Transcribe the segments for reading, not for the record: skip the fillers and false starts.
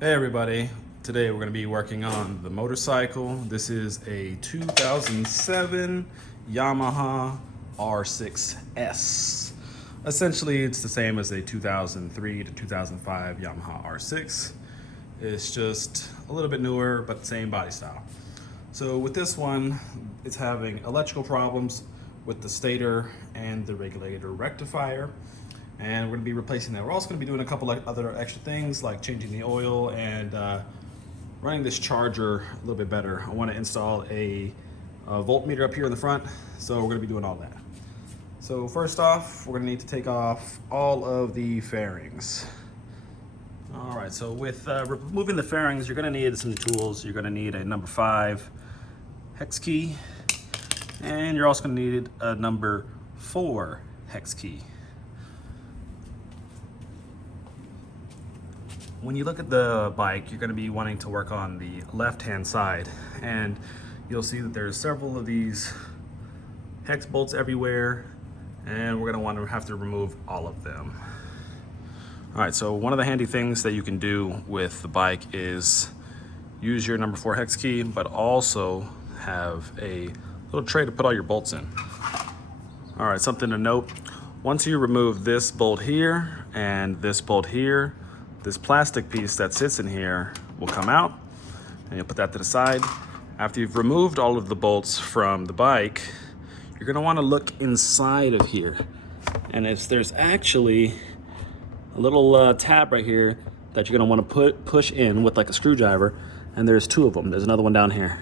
Hey everybody, today we're going to be working on the motorcycle. This is a 2007 Yamaha R6s. Essentially it's the same as a 2003 to 2005 Yamaha R6. It's just a little bit newer but the same body style. So with this one, it's having electrical problems with the stator and the regulator rectifier. And we're going to be replacing that. We're also going to be doing a couple of other extra things like changing the oil and running this charger a little bit better. I want to install a voltmeter up here in the front, so we're going to be doing all that. So first off, we're going to need to take off all of the fairings. All right, so with removing the fairings, you're going to need some tools. You're going to need a number 5 hex key, and you're also going to need a number 4 hex key. When you look at the bike, you're going to be wanting to work on the left-hand side, and you'll see that there's several of these hex bolts everywhere, and we're going to want to have to remove all of them. All right, so one of the handy things that you can do with the bike is use your number 4 hex key, but also have a little tray to put all your bolts in. All right, something to note, once you remove this bolt here and this bolt here, this plastic piece that sits in here will come out, and you'll put that to the side. After you've removed all of the bolts from the bike, you're gonna wanna look inside of here. And there's actually a little tab right here that you're gonna wanna push in with like a screwdriver, and there's 2 of them. There's another one down here.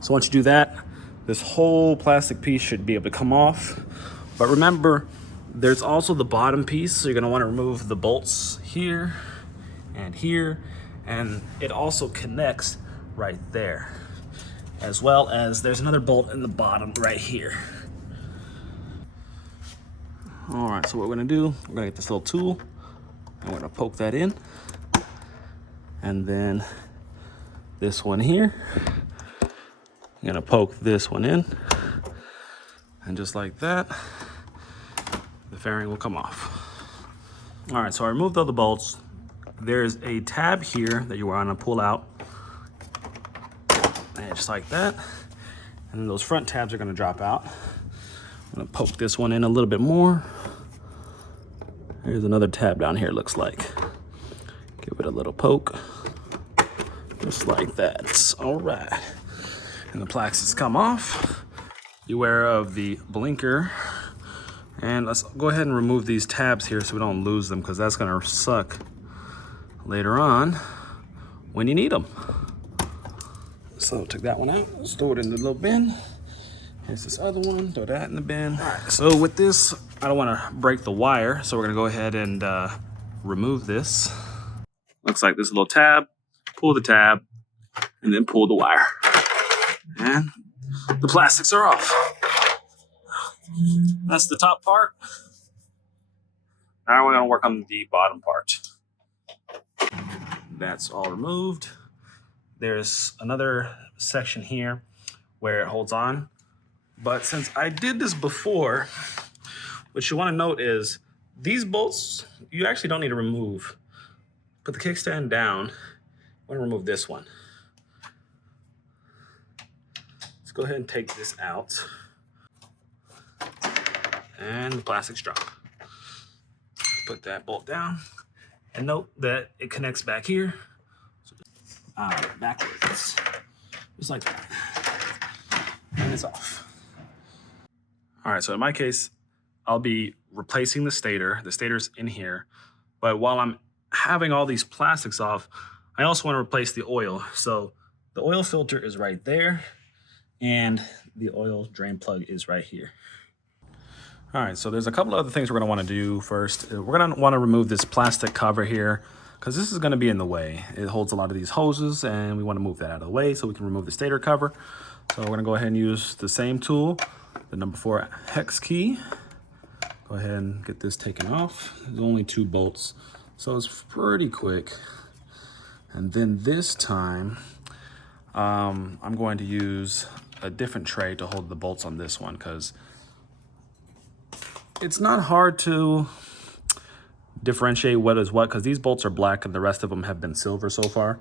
So once you do that, this whole plastic piece should be able to come off. But remember, there's also the bottom piece, so you're gonna wanna remove the bolts here and here, and it also connects right there, as well as there's another bolt in the bottom right here. All right, so what we're gonna do, we're gonna get this little tool and we're gonna poke that in, and then this one here, I'm gonna poke this one in, and just like that, the fairing will come off. All right, so I removed all the bolts. There's a tab here that you want to pull out, and just like that, and then those front tabs are going to drop out. I'm going to poke this one in a little bit more. There's another tab down here, looks like. Give it a little poke, just like that. All right, and the plastics come off. Beware of the blinker, and let's go ahead and remove these tabs here so we don't lose them, because that's going to suck later on when you need them. So take that one out, store it in the little bin. Here's this other one, throw that in the bin. All right, so with this, I don't want to break the wire, so we're gonna go ahead and remove this. Looks like this little tab, pull the tab, and then pull the wire. And the plastics are off. That's the top part. Now we're gonna work on the bottom part. That's all removed. There's another section here where it holds on. But since I did this before, what you want to note is these bolts, you actually don't need to remove. Put the kickstand down. I want to remove this one. Let's go ahead and take this out. And the plastics drop. Put that bolt down. And note that it connects back here. So backwards. Just like that. And it's off. All right, so in my case, I'll be replacing the stator. The stator's in here. But while I'm having all these plastics off, I also want to replace the oil. So the oil filter is right there, and the oil drain plug is right here. All right, so there's a couple of other things we're gonna wanna do first. We're gonna wanna remove this plastic cover here, because this is gonna be in the way. It holds a lot of these hoses, and we wanna move that out of the way so we can remove the stator cover. So we're gonna go ahead and use the same tool, the number 4 hex key. Go ahead and get this taken off. There's only 2 bolts, so it's pretty quick. And then this time, I'm going to use a different tray to hold the bolts on this one, because it's not hard to differentiate what is what, because these bolts are black and the rest of them have been silver so far.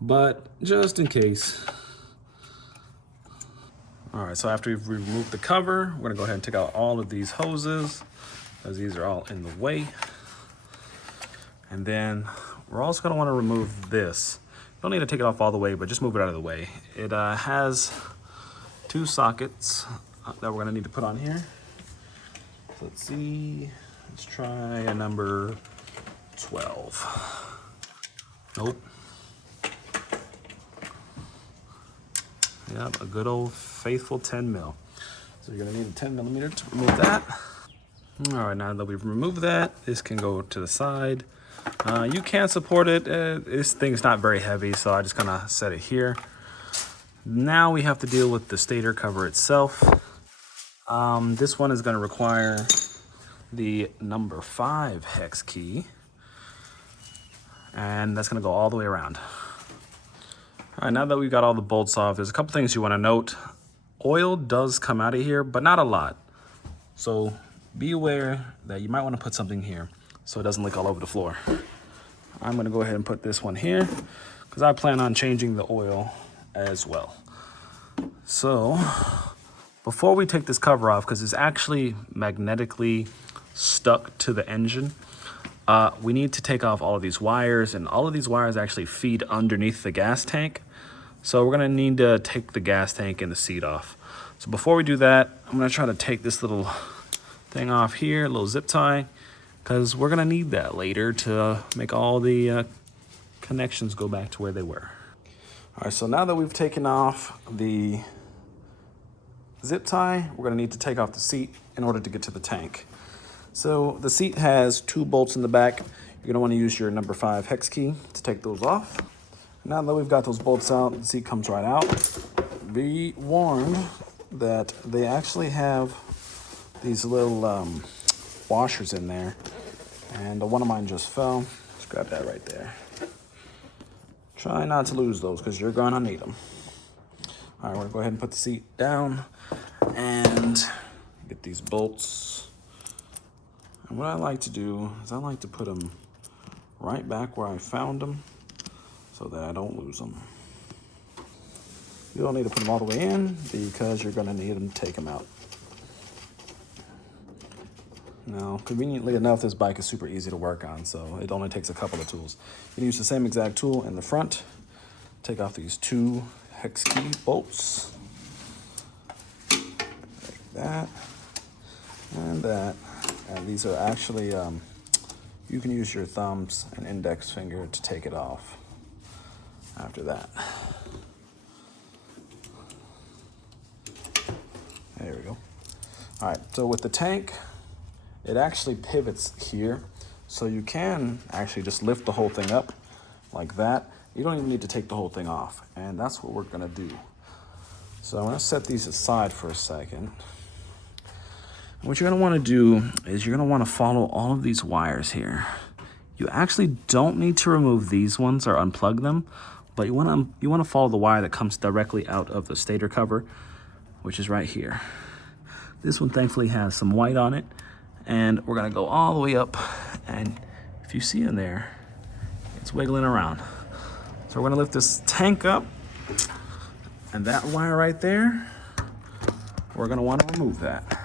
But just in case. All right, so after we've removed the cover, we're gonna go ahead and take out all of these hoses, because these are all in the way. And then we're also gonna wanna remove this. You don't need to take it off all the way, but just move it out of the way. It has 2 sockets that we're gonna need to put on here. So let's see, let's try a number 12. Nope. Yep, a good old faithful 10 mil. So you're gonna need a 10 millimeter to remove that. All right, now that we've removed that, this can go to the side. You can support it. This thing's not very heavy, so I just kind of set it here. Now we have to deal with the stator cover itself. This one is gonna require the number 5 hex key, and that's gonna go all the way around. All right, now that we've got all the bolts off, there's a couple things you wanna note. Oil does come out of here, but not a lot. So be aware that you might wanna put something here so it doesn't leak all over the floor. I'm gonna go ahead and put this one here because I plan on changing the oil as well. So before we take this cover off, because it's actually magnetically stuck to the engine, we need to take off all of these wires, and all of these wires actually feed underneath the gas tank. So we're gonna need to take the gas tank and the seat off. So before we do that, I'm gonna try to take this little thing off here, a little zip tie, because we're gonna need that later to make all the connections go back to where they were. All right, so now that we've taken off the zip tie, we're gonna need to take off the seat in order to get to the tank. So the seat has 2 bolts in the back. You're gonna wanna use your number 5 hex key to take those off. Now that we've got those bolts out, the seat comes right out. Be warned that they actually have these little washers in there, and one of mine just fell. Just grab that right there. Try not to lose those because you're gonna need them. All right, we're gonna go ahead and put the seat down and get these bolts. And what I like to do is I like to put them right back where I found them so that I don't lose them. You don't need to put them all the way in because you're gonna need them to take them out. Now, conveniently enough, this bike is super easy to work on, so it only takes a couple of tools. You can use the same exact tool in the front. Take off these 2 hex key bolts. Like that and that. And these are actually, you can use your thumbs and index finger to take it off after that. There we go. All right, so with the tank, it actually pivots here. So you can actually just lift the whole thing up like that. You don't even need to take the whole thing off. And that's what we're gonna do. So I'm gonna set these aside for a second. And what you're gonna wanna do is you're gonna wanna follow all of these wires here. You actually don't need to remove these ones or unplug them, but you wanna follow the wire that comes directly out of the stator cover, which is right here. This one thankfully has some white on it, and we're gonna go all the way up, and if you see in there, it's wiggling around. So we're gonna lift this tank up, and that wire right there, we're gonna wanna remove that.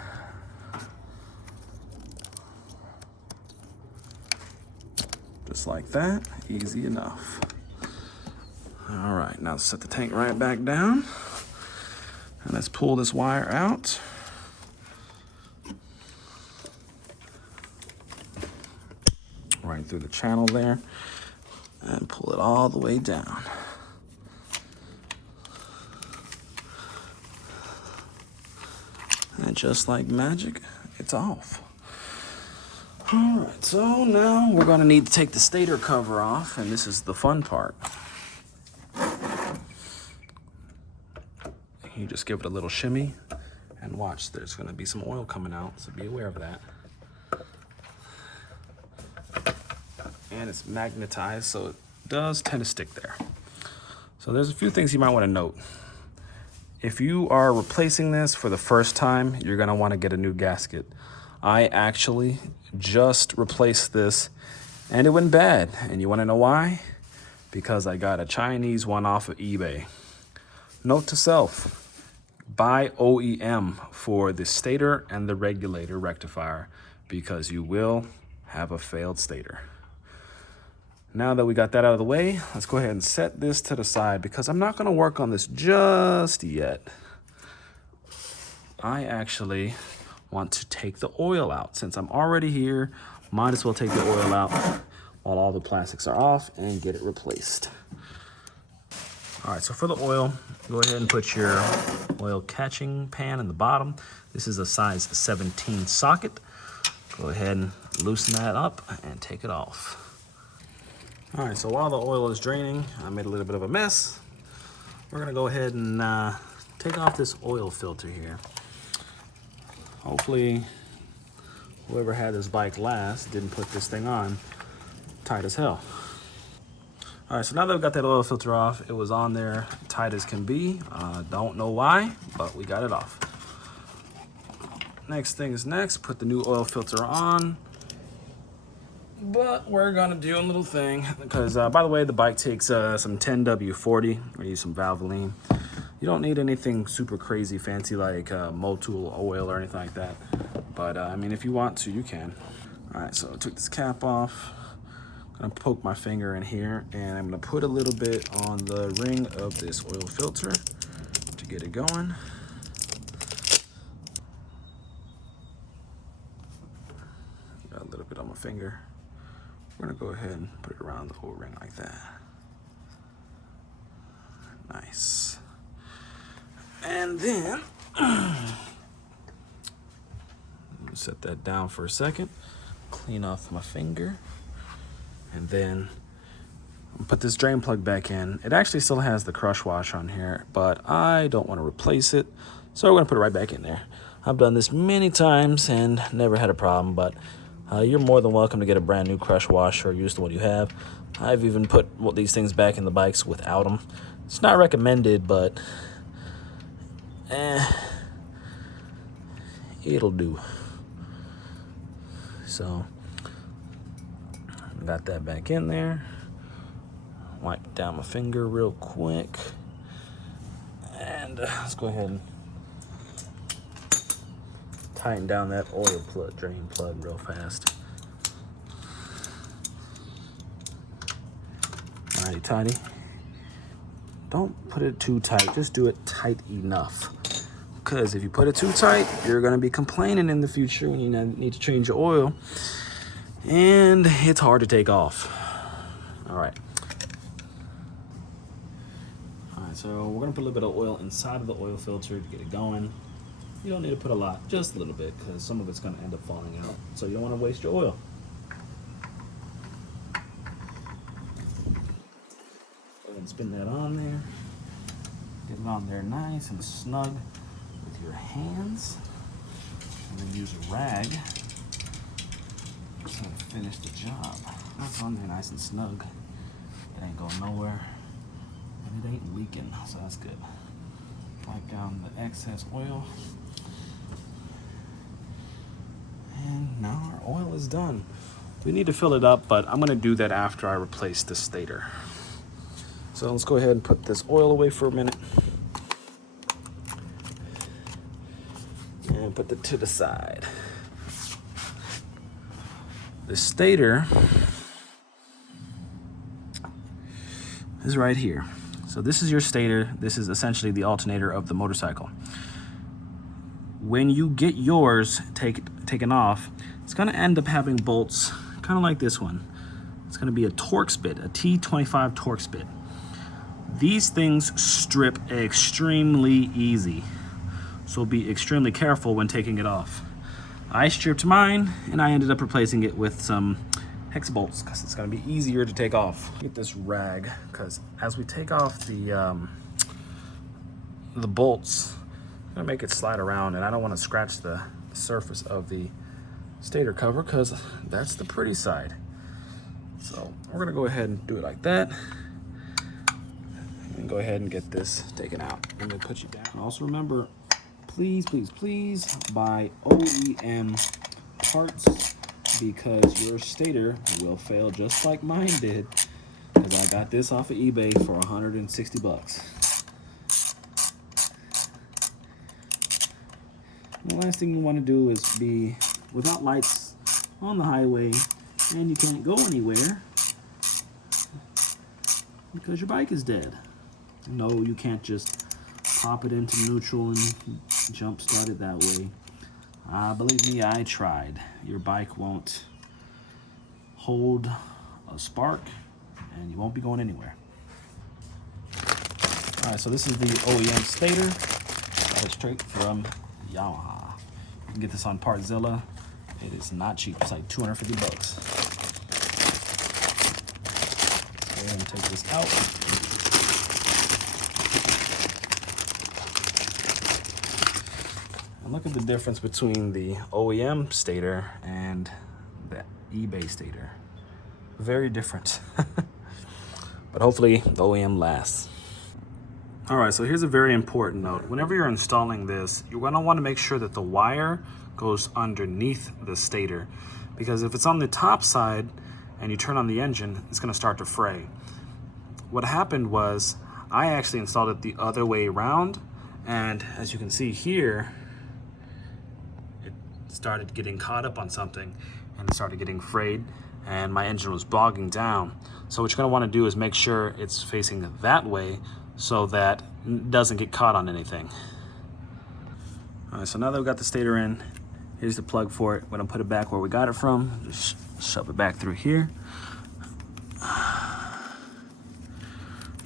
Just like that, easy enough. All right, now set the tank right back down, and let's pull this wire out. Right through the channel there, and pull it all the way down. And just like magic, it's off. All right, so now we're gonna need to take the stator cover off, and this is the fun part. You just give it a little shimmy, and watch, there's gonna be some oil coming out, so be aware of that. And it's magnetized, so it does tend to stick there. So there's a few things you might want to note. If you are replacing this for the first time, you're going to want to get a new gasket. I actually just replaced this and it went bad. And you want to know why? Because I got a Chinese one off of eBay. Note to self, buy OEM for the stator and the regulator rectifier because you will have a failed stator. Now that we got that out of the way, let's go ahead and set this to the side because I'm not going to work on this just yet. I actually want to take the oil out. Since I'm already here, might as well take the oil out while all the plastics are off and get it replaced. All right, so for the oil, go ahead and put your oil catching pan in the bottom. This is a size 17 socket. Go ahead and loosen that up and take it off. All right, so while the oil is draining, I made a little bit of a mess. We're gonna go ahead and take off this oil filter here. Hopefully, whoever had this bike last didn't put this thing on tight as hell. All right, so now that we got that oil filter off, it was on there tight as can be. Don't know why, but we got it off. Next thing is next, put the new oil filter on. But we're gonna do a little thing because, by the way, the bike takes some 10W40. We use some Valvoline. You don't need anything super crazy fancy like Motul oil or anything like that. But I mean, if you want to, you can. All right, so I took this cap off. I'm gonna poke my finger in here and I'm gonna put a little bit on the ring of this oil filter to get it going. Got a little bit on my finger. We're gonna go ahead and put it around the whole ring like that. Nice. And then, set that down for a second, clean off my finger, and then put this drain plug back in. It actually still has the crush wash on here, but I don't want to replace it, so we're gonna put it right back in there. I've done this many times and never had a problem, but you're more than welcome to get a brand new crush wash or use the one you have. I've even put these things back in the bikes without them. It's not recommended, but it'll do. So, got that back in there. Wipe down my finger real quick. And let's go ahead and tighten down that oil plug, drain plug real fast. Alrighty, tighty. Don't put it too tight, just do it tight enough. Because if you put it too tight, you're gonna be complaining in the future when you need to change your oil. And it's hard to take off. All right. All right, so we're gonna put a little bit of oil inside of the oil filter to get it going. You don't need to put a lot, just a little bit, because some of it's gonna end up falling out. So you don't wanna waste your oil. Go ahead and spin that on there. Get it on there nice and snug with your hands. And then use a rag to finish the job. That's on there nice and snug. It ain't going nowhere. And it ain't leaking, so that's good. Wipe down the excess oil. And now our oil is done. We need to fill it up, but I'm gonna do that after I replace the stator. So let's go ahead and put this oil away for a minute. And put it to the side. The stator is right here. So this is your stator. This is essentially the alternator of the motorcycle. When you get yours taken off, it's gonna end up having bolts kind of like this one. It's gonna be a Torx bit, a T25 Torx bit. These things strip extremely easy, so be extremely careful when taking it off. I stripped mine and I ended up replacing it with some hex bolts because it's going to be easier to take off. Get this rag because as we take off the bolts, I'm going to make it slide around, and I don't want to scratch the surface of the stator cover because that's the pretty side. So we're going to go ahead and do it like that. And go ahead and get this taken out. I'm going to put you down. Also remember, please, please, please buy OEM parts because your stator will fail just like mine did. Because I got this off of eBay for 160 bucks. The last thing you want to do is be without lights on the highway and you can't go anywhere because your bike is dead. No, you can't just pop it into neutral and jump start it that way. Believe me, I tried. Your bike won't hold a spark and you won't be going anywhere. All right, so this is the OEM Stator. That is straight from Yamaha. You can get this on Partzilla. It is not cheap. It's like 250 bucks. Let's go ahead and take this out. And look at the difference between the OEM Stator and the eBay Stator. Very different. But hopefully the OEM lasts. All right, so here's a very important note. Whenever you're installing this, you're gonna wanna make sure that the wire goes underneath the stator, because if it's on the top side and you turn on the engine, it's gonna start to fray. What happened was I actually installed it the other way around, and as you can see here, it started getting caught up on something and it started getting frayed and my engine was bogging down. So what you're gonna wanna do is make sure it's facing that way so that it doesn't get caught on anything. All right, so now that we got the stator in, here's the plug for it. We're gonna put it back where we got it from. Just shove it back through here.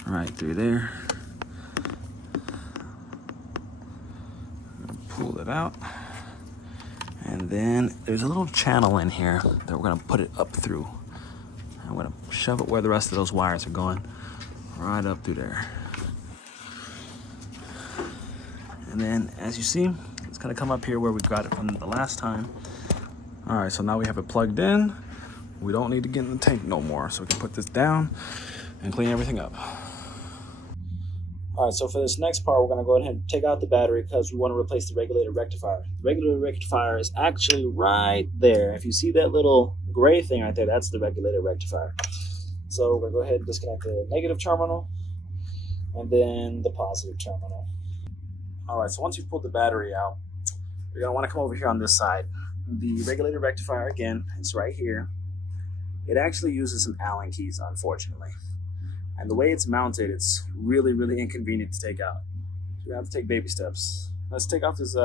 Right through there. Pull it out. And then there's a little channel in here that we're gonna put it up through. I'm gonna shove it where the rest of those wires are going, right up through there. And then, as you see, it's gonna come up here where we got it from the last time. All right, so now we have it plugged in. We don't need to get in the tank no more, so we can put this down and clean everything up. All right, so for this next part, we're gonna go ahead and take out the battery because we wanna replace the regulator rectifier. The regulator rectifier is actually right there. If you see that little gray thing right there, that's the regulator rectifier. So we're gonna go ahead and disconnect the negative terminal and then the positive terminal. All right, so once you've pulled the battery out, you're gonna wanna come over here on this side. The regulator rectifier, again, it's right here. It actually uses some Allen keys, unfortunately. And the way it's mounted, it's really, really inconvenient to take out. So you have to take baby steps. Let's take off this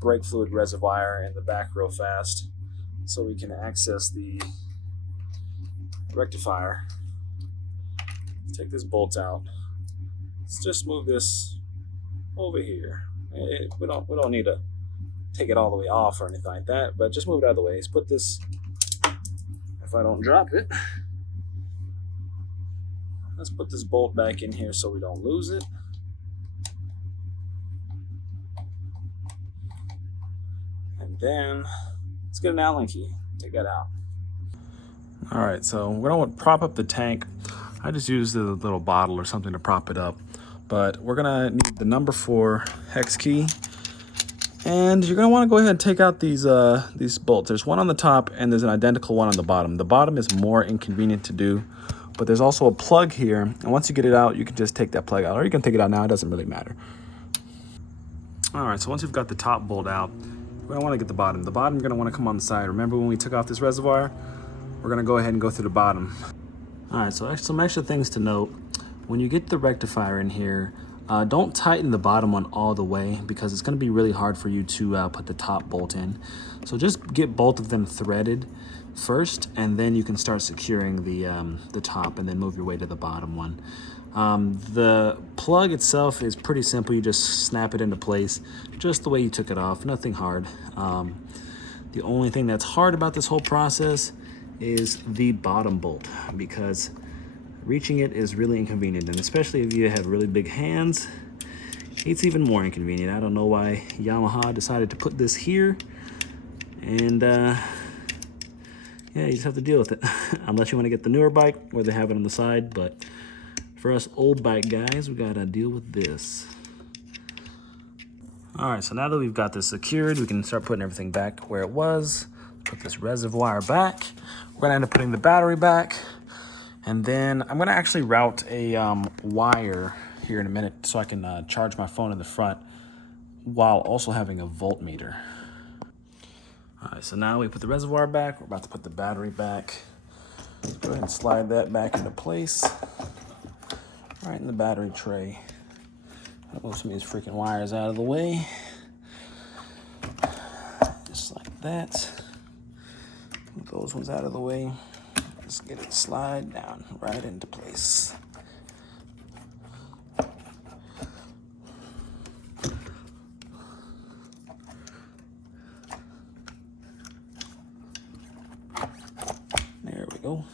brake fluid reservoir in the back real fast so we can access the rectifier. Take this bolt out. Let's just move this over here. We don't need to take it all the way off or anything like that, but just move it out of the way. Let's put this, if I don't drop it, let's put this bolt back in here so we don't lose it. And then let's get an Allen key, take that out. All right, so we're gonna prop up the tank. I just used a little bottle or something to prop it up, but we're gonna need the number 4 hex key. And you're gonna wanna go ahead and take out these bolts. There's one on the top and there's an identical one on the bottom. The bottom is more inconvenient to do, but there's also a plug here. And once you get it out, you can just take that plug out, or you can take it out now, it doesn't really matter. All right, so once you've got the top bolt out, we're gonna wanna get the bottom. The bottom, you're gonna wanna come on the side. Remember when we took off this reservoir? We're gonna go ahead and go through the bottom. All right, so some extra things to note. When you get the rectifier in here, don't tighten the bottom one all the way because it's gonna be really hard for you to put the top bolt in. So just get both of them threaded first, and then you can start securing the top and then move your way to the bottom one. The plug itself is pretty simple. You just snap it into place just the way you took it off, nothing hard. The only thing that's hard about this whole process is the bottom bolt, because reaching it is really inconvenient, and especially if you have really big hands, it's even more inconvenient. I don't know why Yamaha decided to put this here, and yeah, you just have to deal with it. Unless you want to get the newer bike where they have it on the side, but for us old bike guys, we gotta deal with this. All right, so now that we've got this secured, we can start putting everything back where it was. put this reservoir back. We're gonna end up putting the battery back. And then I'm gonna actually route a wire here in a minute so I can charge my phone in the front while also having a voltmeter. All right, so now we put the reservoir back. We're about to put the battery back. Let's go ahead and slide that back into place. Right in the battery tray. I'll move some of these freaking wires out of the way. Just like that. Move those ones out of the way. Just get it slide down right into place. There we go. All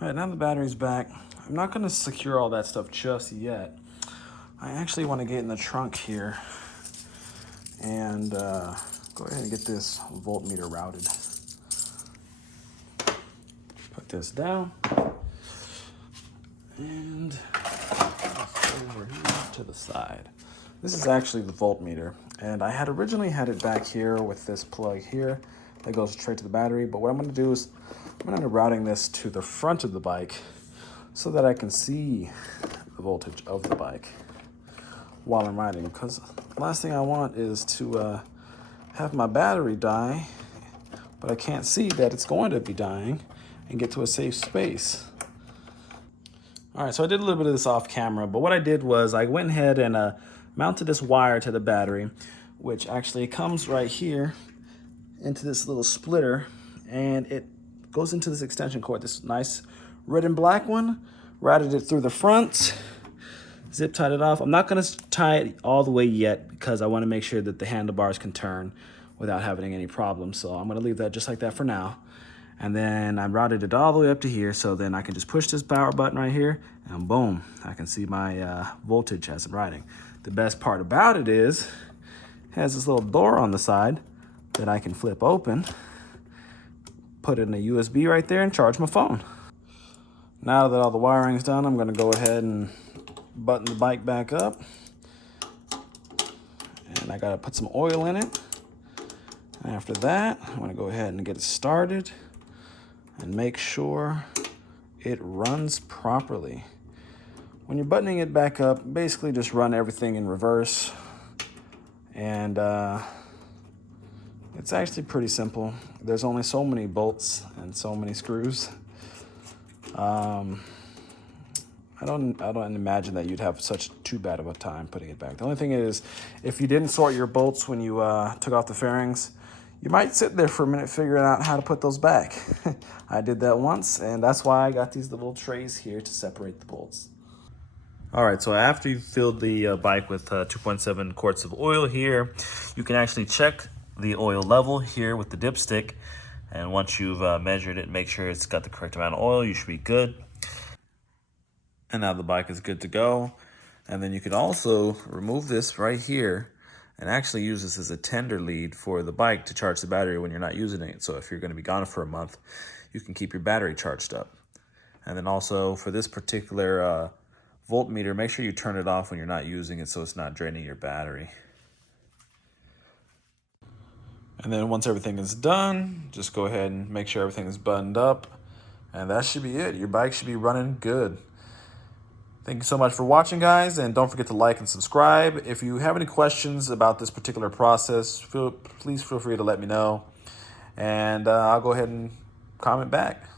right, now the battery's back. I'm not gonna secure all that stuff just yet. I actually wanna get in the trunk here and go ahead and get this voltmeter routed. Put this down and over here to the side. This is actually the voltmeter, and I had originally had it back here with this plug here that goes straight to the battery, but what I'm gonna do is I'm gonna end up routing this to the front of the bike so that I can see the voltage of the bike while I'm riding, because the last thing I want is to have my battery die, but I can't see that it's going to be dying and get to a safe space. All right, so I did a little bit of this off camera, but what I did was I went ahead and mounted this wire to the battery, which actually comes right here into this little splitter, and it goes into this extension cord, this nice red and black one. Routed it through the front, zip tied it off. I'm not gonna tie it all the way yet because I wanna make sure that the handlebars can turn without having any problems. So I'm gonna leave that just like that for now. And then I routed it all the way up to here, so then I can just push this power button right here, and boom, I can see my voltage as I'm riding. The best part about it is, it has this little door on the side that I can flip open, put in a USB right there, and charge my phone. Now that all the wiring's done, I'm gonna go ahead and button the bike back up. And I gotta put some oil in it. And after that, I'm gonna go ahead and get it started and make sure it runs properly. When you're buttoning it back up, basically just run everything in reverse. And it's actually pretty simple. There's only so many bolts and so many screws. I don't imagine that you'd have too bad of a time putting it back. The only thing is, if you didn't sort your bolts when you took off the fairings, you might sit there for a minute figuring out how to put those back. I did that once, and that's why I got these little trays here to separate the bolts. All right, so after you've filled the bike with 2.7 quarts of oil here, you can actually check the oil level here with the dipstick. And once you've measured it, make sure it's got the correct amount of oil, you should be good. And now the bike is good to go. And then you can also remove this right here and actually use this as a tender lead for the bike to charge the battery when you're not using it. So if you're gonna be gone for a month, you can keep your battery charged up. And then also for this particular voltmeter, make sure you turn it off when you're not using it so it's not draining your battery. And then once everything is done, just go ahead and make sure everything is buttoned up. And that should be it. Your bike should be running good. Thank you so much for watching, guys. And don't forget to like and subscribe. If you have any questions about this particular process, please feel free to let me know. And I'll go ahead and comment back.